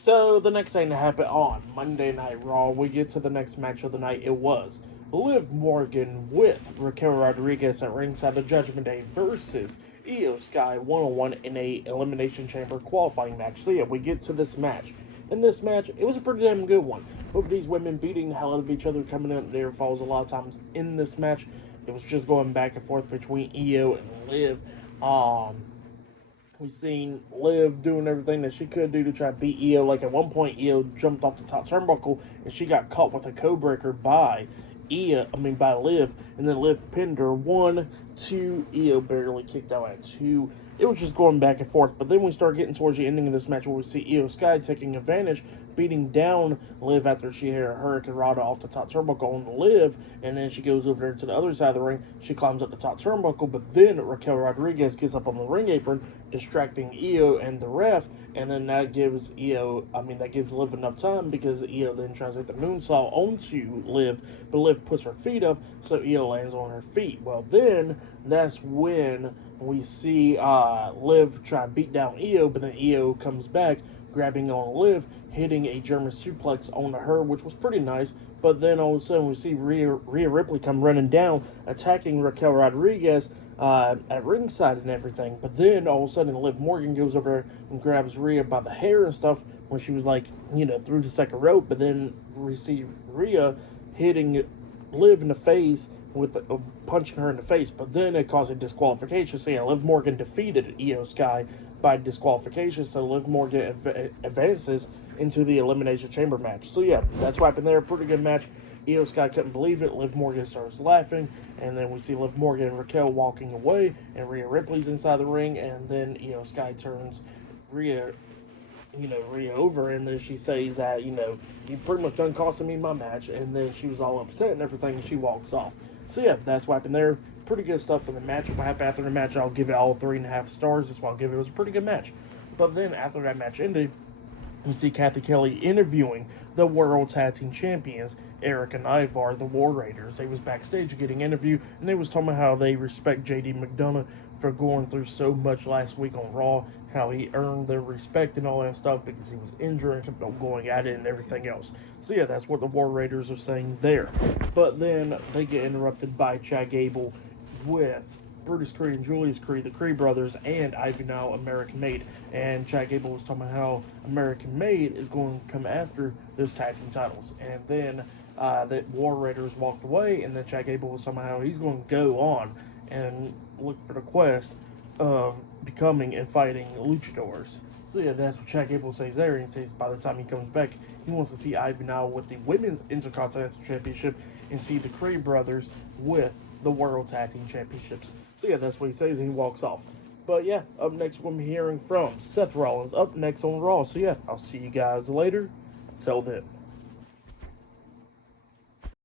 So the next thing that happened on Monday Night Raw, we get to the next match of the night. It was Liv Morgan with Raquel Rodriguez at ringside, the Judgment Day versus Io Sky 101 in a Elimination Chamber qualifying match. So yeah, we get to this match. In this match, it was a pretty damn good one. Both of these women beating the hell out of each other, coming in their falls a lot of times in this match. It was just going back and forth between Io and Liv. We've seen Liv doing everything that she could do to try to beat Io. Like at one point, Io jumped off the top turnbuckle and she got caught with a code breaker by by Liv, and then Liv pinned her 1, 2. Io barely kicked out at 2. It was just going back and forth. But then we start getting towards the ending of this match where we see Io Sky taking advantage, beating down Liv after she hit a Hurricane Rana off the top turnbuckle on Liv, and then she goes over there to the other side of the ring. She climbs up the top turnbuckle, but then Raquel Rodriguez gets up on the ring apron, distracting Io and the ref, and then that gives Liv enough time because Io then tries to hit the moonsault onto Liv, but Liv puts her feet up, so Io lands on her feet. Well, then that's when we see Liv try to beat down Io, but then Io comes back, grabbing on Liv, hitting a German suplex onto her, which was pretty nice. But then all of a sudden we see Rhea Ripley come running down, attacking Raquel Rodriguez at ringside and everything. But then all of a sudden Liv Morgan goes over and grabs Rhea by the hair and stuff when she was through the second rope. But then we see Rhea hitting Liv in the face with punching her in the face, but then it caused a disqualification. So yeah, Liv Morgan defeated Io Sky by disqualification, so Liv Morgan advances into the Elimination Chamber match. So yeah, that's what happened there. Pretty good match. Io Sky couldn't believe it. Liv Morgan starts laughing, and then we see Liv Morgan and Raquel walking away, and Rhea Ripley's inside the ring, and then Io Sky turns Rhea over, and then she says that, you pretty much done costing me my match, and then she was all upset and everything, and she walks off. So yeah, that's what happened there. Pretty good stuff in the match. What happened after the match, I'll give it all 3.5 stars. That's what I'll give it. It was a pretty good match. But then after that match ended, we see Kathy Kelly interviewing the World Tag Team Champions, Eric and Ivar, the War Raiders. They was backstage getting interviewed, and they was talking about how they respect JD McDonough for going through so much last week on Raw, how he earned their respect and all that stuff because he was injured and kept on going at it and everything else. So yeah, that's what the War Raiders are saying there. But then they get interrupted by Chad Gable with Brutus Creed and Julius Creed, the Creed brothers, and Ivy Now, American Made. And Chad Gable was talking about how American Made is going to come after those tag team titles. And then the War Raiders walked away, and then Chad Gable was talking about how he's going to go on and look for the quest of becoming and fighting luchadors. So yeah, that's what Chad Gable says there. And he says by the time he comes back, he wants to see Ivy Now with the Women's Intercontinental Championship and see the Creed brothers with the World Tag Team Championships. So yeah, that's what he says, and he walks off. But yeah, up next we'll be hearing from Seth Rollins up next on Raw. So yeah, I'll see you guys later. Till then.